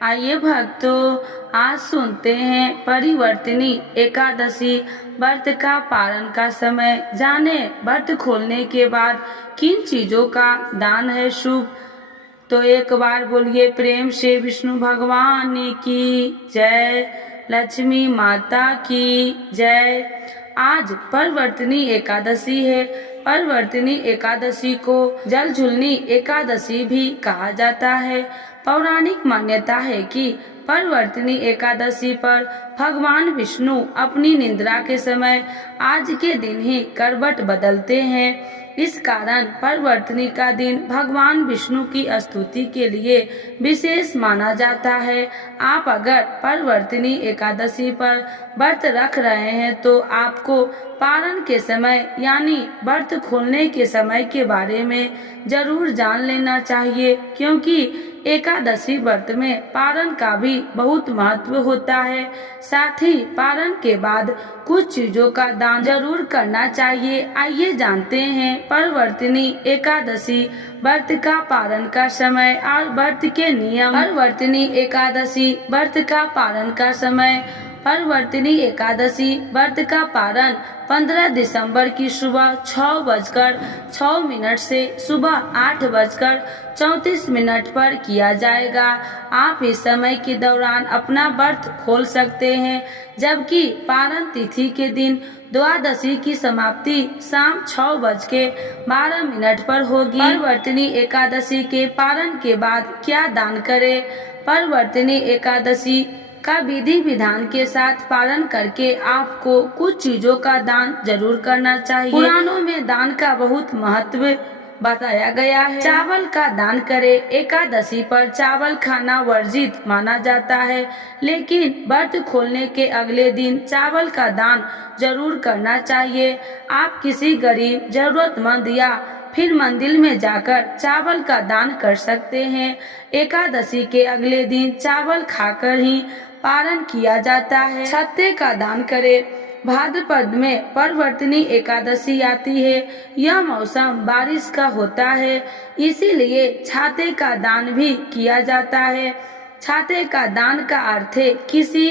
आइए भक्तों, आज सुनते हैं परिवर्तिनी एकादशी व्रत का पारण का समय। जाने व्रत खोलने के बाद किन चीजों का दान है शुभ। तो एक बार बोलिए प्रेम से विष्णु भगवान की जय, लक्ष्मी माता की जय। आज परवर्तिनी एकादशी है। परवर्तिनी एकादशी को जलझुलनी एकादशी भी कहा जाता है। पौराणिक मान्यता है कि परवर्तिनी एकादशी पर भगवान विष्णु अपनी निद्रा के समय आज के दिन ही करवट बदलते हैं। इस कारण परवर्तिनी का दिन भगवान विष्णु की स्तुति के लिए विशेष माना जाता है। आप अगर परवर्तिनी एकादशी पर व्रत रख रहे हैं तो आपको पारण के समय यानी व्रत खोलने के समय के बारे में जरूर जान लेना चाहिए, क्योंकि एकादशी व्रत में पारण का भी बहुत महत्व होता है। साथ ही पारण के बाद कुछ चीजों का दान जरूर करना चाहिए। आइए जानते हैं परवर्तिनी एकादशी व्रत का पारण का समय और व्रत के नियम। परवर्तिनी एकादशी व्रत का पारण का समय। परवर्तिनी एकादशी व्रत का पारण 15 दिसंबर की सुबह 6:06 से सुबह 8:34 पर किया जाएगा। आप इस समय के दौरान अपना व्रत खोल सकते हैं, जबकि पारण तिथि के दिन द्वादशी की समाप्ति शाम 6:12 पर होगी। परवर्तिनी एकादशी के पारण के बाद क्या दान करें। परवर्तिनी एकादशी का विधि विधान के साथ पालन करके आपको कुछ चीजों का दान जरूर करना चाहिए। पुराणों में दान का बहुत महत्व बताया गया है। चावल का दान करें। एकादशी पर चावल खाना वर्जित माना जाता है, लेकिन व्रत खोलने के अगले दिन चावल का दान जरूर करना चाहिए। आप किसी गरीब, जरूरतमंद या फिर मंदिर में जाकर चावल का दान कर सकते हैं। एकादशी के अगले दिन चावल खाकर ही पारण किया जाता है। छत्ते का दान करें। भाद्रपद में परवर्तिनी एकादशी आती है। यह मौसम बारिश का होता है, इसीलिए छाते का दान भी किया जाता है। छाते का दान का अर्थ है किसी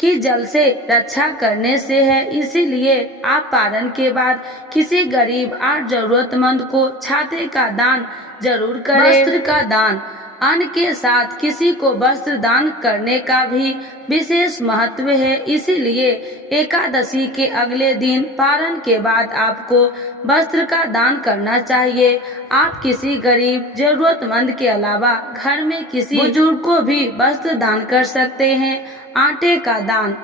की जल से रक्षा करने से है, इसीलिए आप पारण के बाद किसी गरीब और जरूरतमंद को छाते का दान जरूर करें। वस्त्र का दान। अन्न के साथ किसी को वस्त्र दान करने का भी विशेष महत्व है, इसीलिए एकादशी के अगले दिन पारण के बाद आपको वस्त्र का दान करना चाहिए। आप किसी गरीब, जरूरतमंद के अलावा घर में किसी बुजुर्ग को भी वस्त्र दान कर सकते हैं। आटे का दान।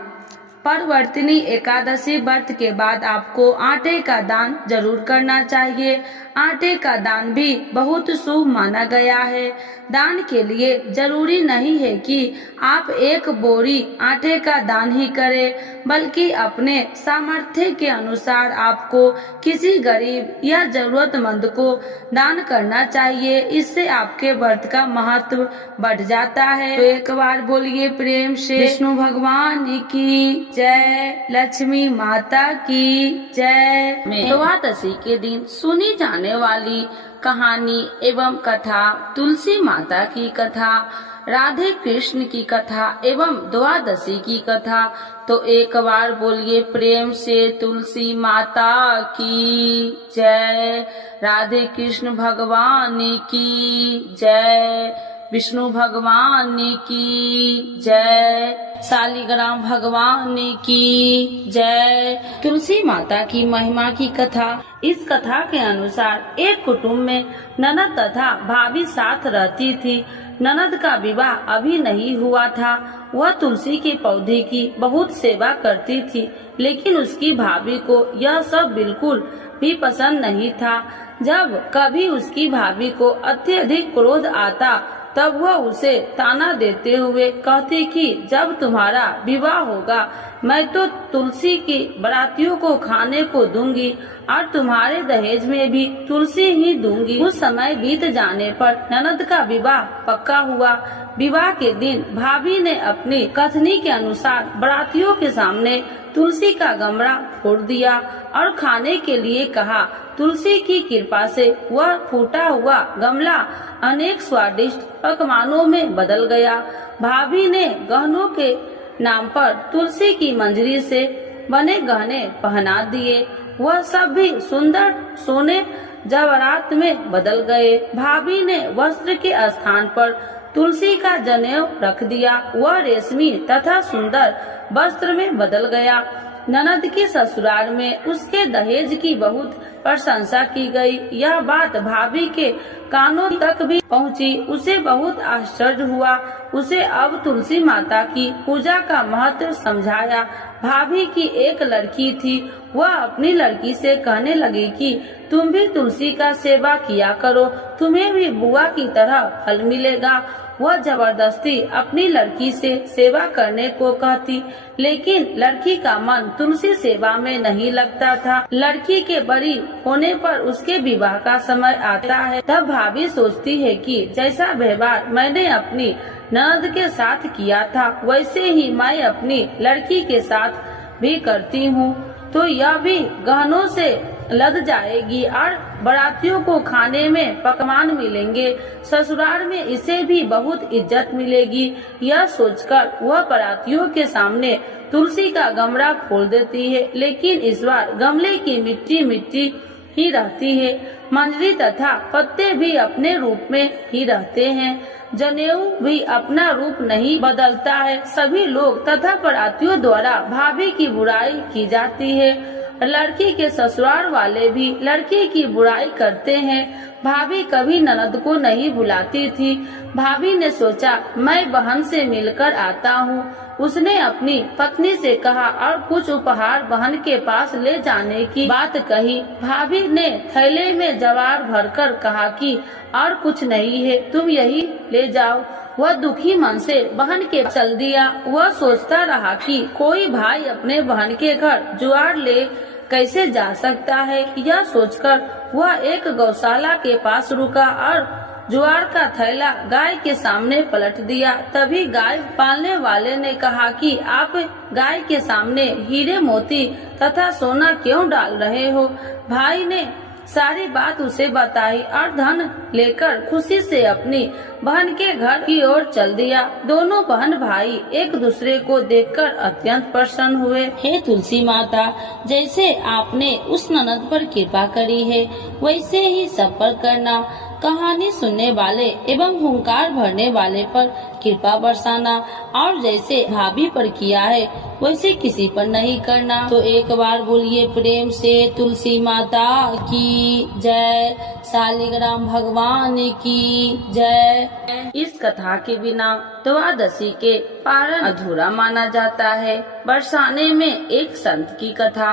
परवर्तिनी एकादशी व्रत के बाद आपको आटे का दान जरूर करना चाहिए। आटे का दान भी बहुत शुभ माना गया है। दान के लिए जरूरी नहीं है कि आप एक बोरी आटे का दान ही करें, बल्कि अपने सामर्थ्य के अनुसार आपको किसी गरीब या जरूरतमंद को दान करना चाहिए। इससे आपके व्रत का महत्व बढ़ जाता है। तो एक बार बोलिए प्रेम से विष्णु भगवान की जय, लक्ष्मी माता की जय। द्वादशी के दिन सुनी जाने वाली कहानी एवं कथा। तुलसी माता की कथा, राधे कृष्ण की कथा एवं द्वादशी की कथा। तो एक बार बोलिए प्रेम से तुलसी माता की जय, राधे कृष्ण भगवान की जय, विष्णु भगवान की जय, शालिग्राम भगवान की जय। तुलसी माता की महिमा की कथा। इस कथा के अनुसार एक कुटुंब में ननद तथा भाभी साथ रहती थी। ननद का विवाह अभी नहीं हुआ था। वह तुलसी के पौधे की बहुत सेवा करती थी, लेकिन उसकी भाभी को यह सब बिल्कुल भी पसंद नहीं था। जब कभी उसकी भाभी को अत्यधिक क्रोध आता तब वह उसे ताना देते हुए कहती कि जब तुम्हारा विवाह होगा मैं तो तुलसी की बरातियों को खाने को दूंगी और तुम्हारे दहेज में भी तुलसी ही दूंगी। कुछ समय बीत जाने पर ननद का विवाह पक्का हुआ। विवाह के दिन भाभी ने अपनी कथनी के अनुसार बरातियों के सामने तुलसी का गमला फोड़ दिया और खाने के लिए कहा। तुलसी की कृपा से वह फूटा हुआ गमला अनेक स्वादिष्ट पकवानों में बदल गया। भाभी ने गहनों के नाम पर तुलसी की मंजरी से बने गहने पहना दिए। वह सब भी सुंदर सोने जवाहरात में बदल गए। भाभी ने वस्त्र के स्थान पर तुलसी का जनेऊ रख दिया। वह रेशमी तथा सुंदर वस्त्र में बदल गया। ननद के ससुराल में उसके दहेज की बहुत प्रशंसा की गई। यह बात भाभी के कानों तक भी पहुंची। उसे बहुत आश्चर्य हुआ। उसे अब तुलसी माता की पूजा का महत्व समझाया। भाभी की एक लड़की थी। वह अपनी लड़की से कहने लगी कि तुम भी तुलसी का सेवा किया करो, तुम्हें भी बुआ की तरह फल मिलेगा। वह जबरदस्ती अपनी लड़की से सेवा करने को कहती, लेकिन लड़की का मन तुलसी सेवा में नहीं लगता था। लड़की के बड़ी होने पर उसके विवाह का समय आता है। तब भाभी सोचती है कि जैसा व्यवहार मैंने अपनी ननद के साथ किया था, वैसे ही मैं अपनी लड़की के साथ भी करती हूँ, तो यह भी गहनों से लग जाएगी और बारातियों को खाने में पकवान मिलेंगे। ससुराल में इसे भी बहुत इज्जत मिलेगी। यह सोचकर वह बारातियों के सामने तुलसी का गमला खोल देती है, लेकिन इस बार गमले की मिट्टी मिट्टी ही रहती है। मंजरी तथा पत्ते भी अपने रूप में ही रहते हैं। जनेऊ भी अपना रूप नहीं बदलता है। सभी लोग तथा बारातियों द्वारा भाभी की बुराई की जाती है। लड़की के ससुराल वाले भी लड़की की बुराई करते हैं। भाभी कभी ननद को नहीं बुलाती थी। भाभी ने सोचा मैं बहन से मिलकर आता हूँ। उसने अपनी पत्नी से कहा और कुछ उपहार बहन के पास ले जाने की बात कही। भाभी ने थैले में जवार भरकर कहा कि और कुछ नहीं है, तुम यही ले जाओ। वह दुखी मन से बहन के चल दिया। वह सोचता रहा कि कोई भाई अपने बहन के घर जुआर ले कैसे जा सकता है। यह सोचकर वह एक गौशाला के पास रुका और जुआर का थैला गाय के सामने पलट दिया। तभी गाय पालने वाले ने कहा कि आप गाय के सामने हीरे मोती तथा सोना क्यों डाल रहे हो। भाई ने सारी बात उसे बताई और धन लेकर खुशी से अपनी बहन के घर की ओर चल दिया। दोनों बहन भाई एक दूसरे को देखकर अत्यंत प्रसन्न हुए। हे तुलसी माता, जैसे आपने उस ननद पर कृपा करी है, वैसे ही सब पर करना। कहानी सुनने वाले एवं हुंकार भरने वाले पर कृपा बरसाना, और जैसे भाभी पर किया है वैसे किसी पर नहीं करना। तो एक बार बोलिए प्रेम से तुलसी माता की जय, शालिग्राम भगवान की जय। इस कथा के बिना द्वादशी के पारण अधूरा माना जाता है। बरसाने में एक संत की कथा।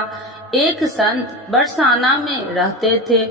एक संत बरसाना में रहते थे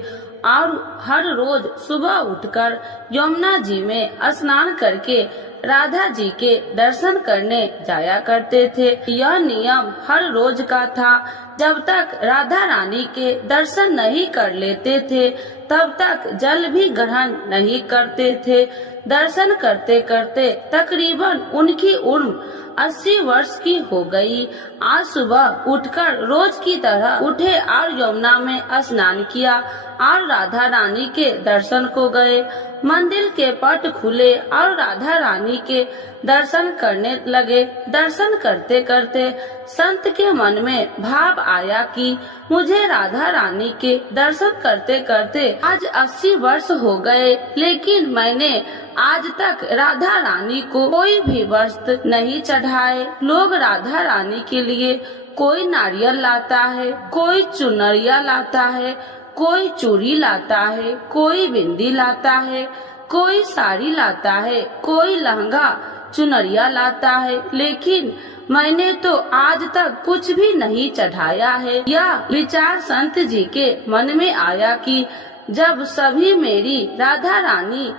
और हर रोज सुबह उठकर यमुना जी में स्नान करके राधा जी के दर्शन करने जाया करते थे। यह नियम हर रोज का था। जब तक राधा रानी के दर्शन नहीं कर लेते थे, तब तक जल भी ग्रहण नहीं करते थे। दर्शन करते करते तकरीबन उनकी उम्र 80 वर्ष की हो गई। आज सुबह उठकर रोज की तरह उठे और यमुना में स्नान किया और राधा रानी के दर्शन को गए। मंदिर के पट खुले और राधा रानी के दर्शन करने लगे। दर्शन करते करते संत के मन में भाव आया कि मुझे राधा रानी के दर्शन करते करते आज 80 वर्ष हो गए, लेकिन मैंने आज तक राधा रानी को कोई भी वस्त्र नहीं चढ़ाए। लोग राधा रानी के लिए कोई नारियल लाता है, कोई चुनरिया लाता है, कोई चूड़ी लाता है, कोई बिंदी लाता है, कोई साड़ी लाता है, कोई लहंगा चुनरिया लाता है, लेकिन मैंने तो आज तक कुछ भी नहीं चढ़ाया है। यह विचार संत जी के मन में आया कि जब सभी मेरी राधा रानी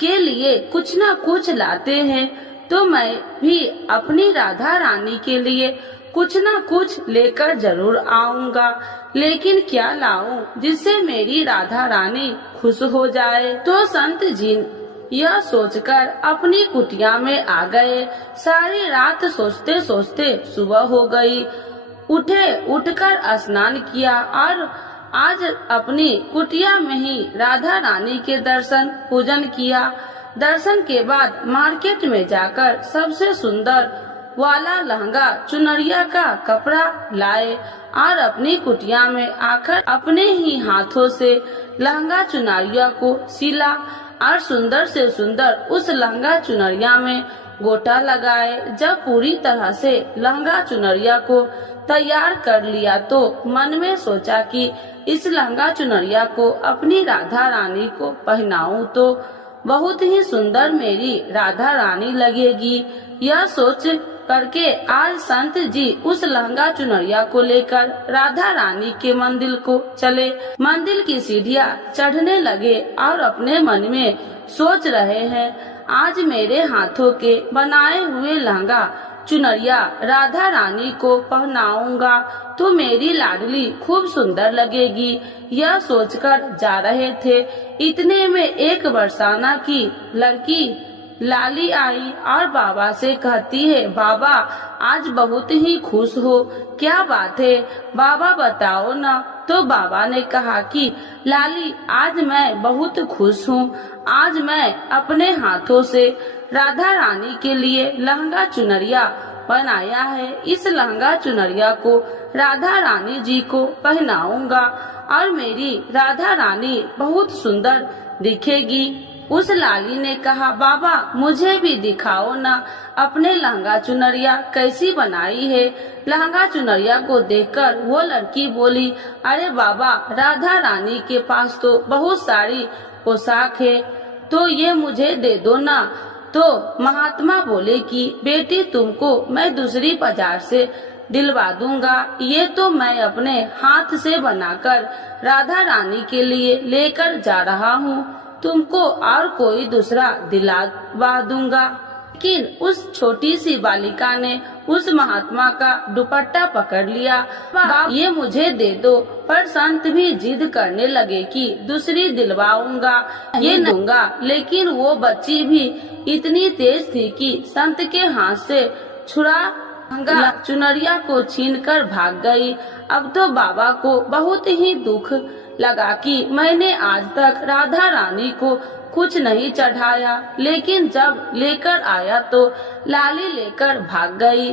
के लिए कुछ न कुछ लाते हैं, तो मैं भी अपनी राधा रानी के लिए कुछ न कुछ लेकर जरूर आऊंगा। लेकिन क्या लाऊं जिससे मेरी राधा रानी खुश हो जाए। तो संत जी यह सोचकर अपनी कुटिया में आ गए। सारी रात सोचते सोचते सुबह हो गई। उठकर स्नान किया और आज अपनी कुटिया में ही राधा रानी के दर्शन पूजन किया। दर्शन के बाद मार्केट में जाकर सबसे सुंदर वाला लहंगा चुनरिया का कपड़ा लाए और अपनी कुटिया में आकर अपने ही हाथों से लहंगा चुनरिया को सिला और सुंदर से सुंदर उस लहंगा चुनरिया में गोटा लगाए। जब पूरी तरह से लहंगा चुनरिया को तैयार कर लिया तो मन में सोचा कि इस लहंगा चुनरिया को अपनी राधा रानी को पहनाऊं तो बहुत ही सुंदर मेरी राधा रानी लगेगी। यह सोच करके आज संत जी उस लहंगा चुनरिया को लेकर राधा रानी के मंदिर को चले। मंदिर की सीढ़ियाँ चढ़ने लगे और अपने मन में सोच रहे हैं, आज मेरे हाथों के बनाए हुए लहंगा चुनरिया राधा रानी को पहनाऊंगा तो मेरी लाडली खूब सुंदर लगेगी। यह सोचकर जा रहे थे, इतने में एक बरसाना की लड़की लाली आई और बाबा से कहती है, बाबा आज बहुत ही खुश हो, क्या बात है बाबा बताओ ना। तो बाबा ने कहा कि लाली आज मैं बहुत खुश हूँ, आज मैं अपने हाथों से राधा रानी के लिए लहंगा चुनरिया बनाया है। इस लहंगा चुनरिया को राधा रानी जी को पहनाऊंगा और मेरी राधा रानी बहुत सुंदर दिखेगी। उस लाली ने कहा, बाबा मुझे भी दिखाओ ना अपने लहंगा चुनरिया कैसी बनाई है। लहंगा चुनरिया को देखकर वो लड़की बोली, अरे बाबा राधा रानी के पास तो बहुत सारी पोशाक है, तो ये मुझे दे दो ना। तो महात्मा बोले कि बेटी तुमको मैं दूसरी बाजार से दिलवा दूंगा, ये तो मैं अपने हाथ से बनाकर राधा रानी के लिए लेकर जा रहा हूँ, तुमको और कोई दूसरा दिलवा दूंगा। लेकिन उस छोटी सी बालिका ने उस महात्मा का दुपट्टा पकड़ लिया, ये मुझे दे दो। पर संत भी जिद करने लगे कि दूसरी दिलवाऊंगा, ये दूंगा। लेकिन वो बच्ची भी इतनी तेज थी कि संत के हाथ से छुड़ा चुनरिया को छीनकर भाग गई। अब तो बाबा को बहुत ही दुख लगा कि मैंने आज तक राधा रानी को कुछ नहीं चढ़ाया, लेकिन जब लेकर आया तो लाली लेकर भाग गई।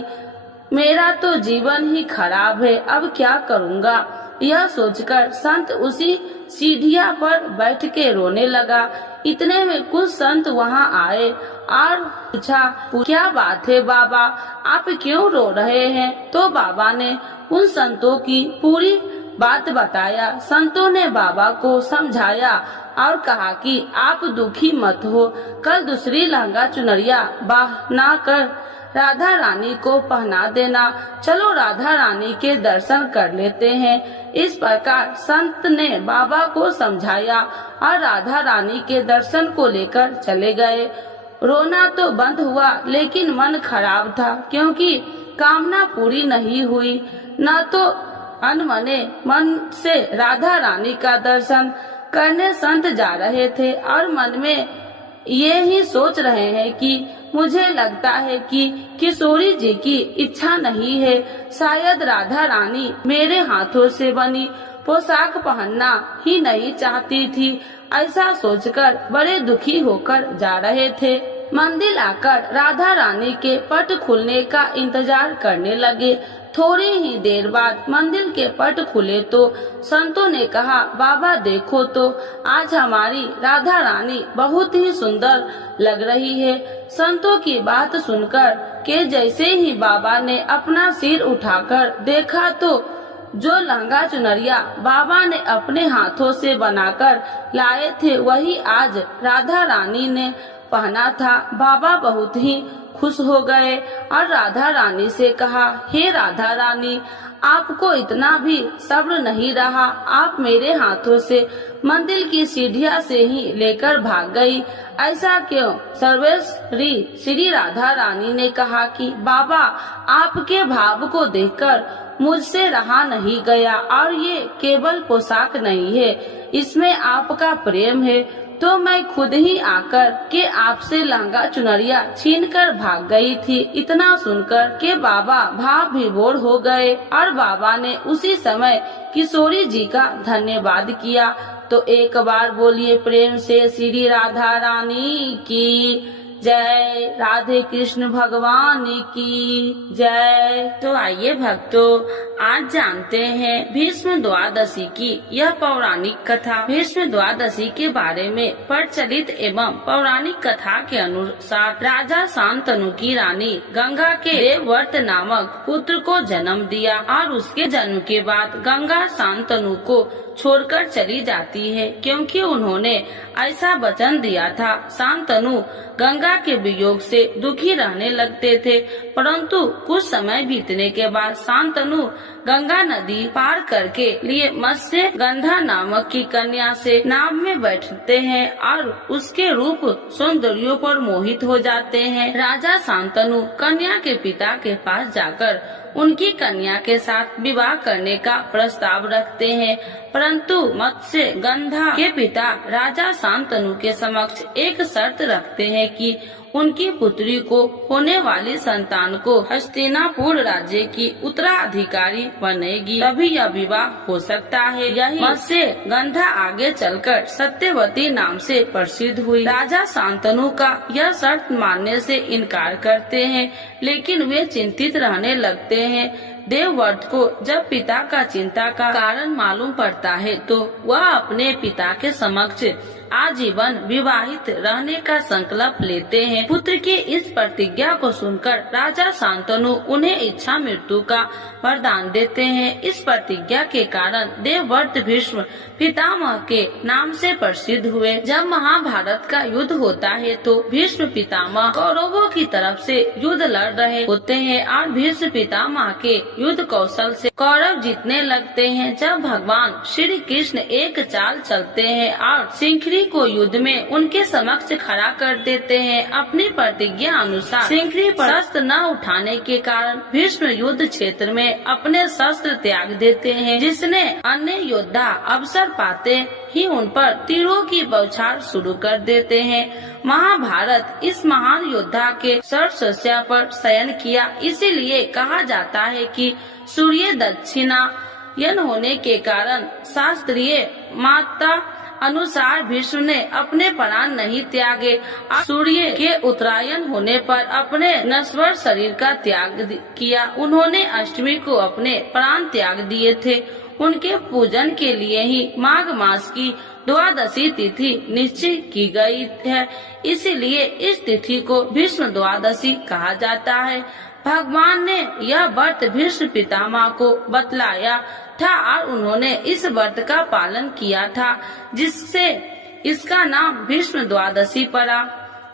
मेरा तो जीवन ही खराब है, अब क्या करूँगा। यह सोचकर संत उसी सीढ़िया पर बैठ के रोने लगा। इतने में कुछ संत वहाँ आए और पूछा, क्या बात है बाबा, आप क्यों रो रहे हैं। तो बाबा ने उन संतों की पूरी बात बताया। संतों ने बाबा को समझाया और कहा कि आप दुखी मत हो, कल दूसरी लहंगा चुनरिया बना कर राधा रानी को पहना देना, चलो राधा रानी के दर्शन कर लेते हैं। इस प्रकार संत ने बाबा को समझाया और राधा रानी के दर्शन को लेकर चले गए। रोना तो बंद हुआ, लेकिन मन खराब था, क्योंकि कामना पूरी नहीं हुई। न तो अनमने मन से राधा रानी का दर्शन करने संत जा रहे थे और मन में ये ही सोच रहे हैं कि मुझे लगता है कि किशोरी जी की इच्छा नहीं है, शायद राधा रानी मेरे हाथों से बनी पोशाक पहनना ही नहीं चाहती थी। ऐसा सोचकर बड़े दुखी होकर जा रहे थे। मंदिर आकर राधा रानी के पट खुलने का इंतजार करने लगे। थोड़ी ही देर बाद मंदिर के पट खुले तो संतों ने कहा, बाबा देखो तो आज हमारी राधा रानी बहुत ही सुंदर लग रही है। संतों की बात सुनकर के जैसे ही बाबा ने अपना सिर उठाकर देखा तो जो लहंगा चुनरिया बाबा ने अपने हाथों से बनाकर लाए थे वही आज राधा रानी ने पहना था। बाबा बहुत ही खुश हो गए और राधा रानी से कहा, हे राधा रानी, आपको इतना भी सब्र नहीं रहा, आप मेरे हाथों से मंदिर की सीढ़िया से ही लेकर भाग गई, ऐसा क्यों। सर्वेश्वरी श्री राधा रानी ने कहा कि बाबा आपके भाव को देखकर मुझसे रहा नहीं गया और ये केवल पोशाक नहीं है, इसमें आपका प्रेम है। तो मैं खुद ही आकर के आपसे लहंगा चुनरिया छीन कर भाग गई थी। इतना सुनकर के बाबा भाव विभोर हो गए और बाबा ने उसी समय किशोरी जी का धन्यवाद किया। तो एक बार बोलिए प्रेम से श्री राधा रानी की जय, राधे कृष्ण भगवान की जय। तो आइए भक्तों, आज जानते हैं भीष्म द्वादशी की यह पौराणिक कथा। भीष्म द्वादशी के बारे में प्रचलित एवं पौराणिक कथा के अनुसार राजा शांतनु की रानी गंगा के देवव्रत नामक पुत्र को जन्म दिया और उसके जन्म के बाद गंगा शांतनु को छोड़कर चली जाती है, क्योंकि उन्होंने ऐसा वचन दिया था। शांतनु गंगा के वियोग से दुखी रहने लगते थे, परंतु कुछ समय बीतने के बाद शांतनु गंगा नदी पार करके लिए मत्स्य गंधा नामक की कन्या से नाव में बैठते हैं और उसके रूप सौंदर्य पर मोहित हो जाते हैं। राजा शांतनु कन्या के पिता के पास जाकर उनकी कन्या के साथ विवाह करने का प्रस्ताव रखते हैं, परंतु मत्स्य गंधा के पिता राजा शांतनु के समक्ष एक शर्त रखते हैं कि उनकी पुत्री को होने वाली संतान को हस्तिनापुर राज्य की उत्तराधिकारी बनेगी, तभी यह विवाह हो सकता है। यही मत्स्य गंधा आगे चलकर सत्यवती नाम से प्रसिद्ध हुई। राजा शांतनु का यह शर्त मानने से इनकार करते हैं, लेकिन वे चिंतित रहने लगते हैं। देवव्रत को जब पिता का चिंता का कारण मालूम पड़ता है, तो वह अपने पिता के समक्ष आजीवन विवाहित रहने का संकल्प लेते हैं। पुत्र की इस प्रतिज्ञा को सुनकर राजा शांतनु उन्हें इच्छा मृत्यु का वरदान देते हैं। इस प्रतिज्ञा के कारण देवव्रत भीष्म पितामह के नाम से प्रसिद्ध हुए। जब महाभारत का युद्ध होता है, तो भीष्म पितामह कौरवों की तरफ से युद्ध लड़ रहे होते हैं और भीष्म पितामह के युद्ध कौशल से कौरव जीतने लगते हैं। जब भगवान श्री कृष्ण एक चाल चलते हैं और सिंखरी को युद्ध में उनके समक्ष खड़ा कर देते हैं। अपनी प्रतिज्ञा अनुसार सिंखरी पर शस्त्र न उठाने के कारण भीष्म युद्ध क्षेत्र में अपने शस्त्र त्याग देते हैं, जिसने अन्य योद्धा अवसर पाते ही उन पर तीरों की बौछार शुरू कर देते हैं। महाभारत इस महान योद्धा के शस्त्रशैया पर शयन किया, इसीलिए कहा जाता है कि सूर्य दक्षिणायन होने के कारण शास्त्रीय माता अनुसार भीष्म ने अपने प्राण नहीं त्यागे। सूर्य के उत्तरायण होने पर अपने नश्वर शरीर का त्याग किया। उन्होंने अष्टमी को अपने प्राण त्याग दिए थे। उनके पूजन के लिए ही माघ मास की द्वादशी तिथि निश्चित की गई है, इसीलिए इस तिथि को भीष्म द्वादशी कहा जाता है। भगवान ने यह व्रत भीष्म पितामह को बतलाया था और उन्होंने इस व्रत का पालन किया था, जिससे इसका नाम भीष्म द्वादशी पड़ा।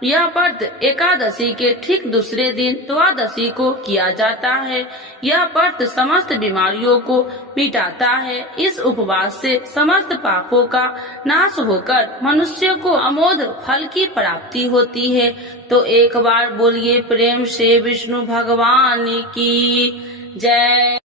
यह व्रत एकादशी के ठीक दूसरे दिन द्वादशी को किया जाता है। यह व्रत समस्त बीमारियों को मिटाता है। इस उपवास से समस्त पापों का नाश होकर मनुष्य को अमोघ फल की प्राप्ति होती है। तो एक बार बोलिए प्रेम से विष्णु भगवान की जय।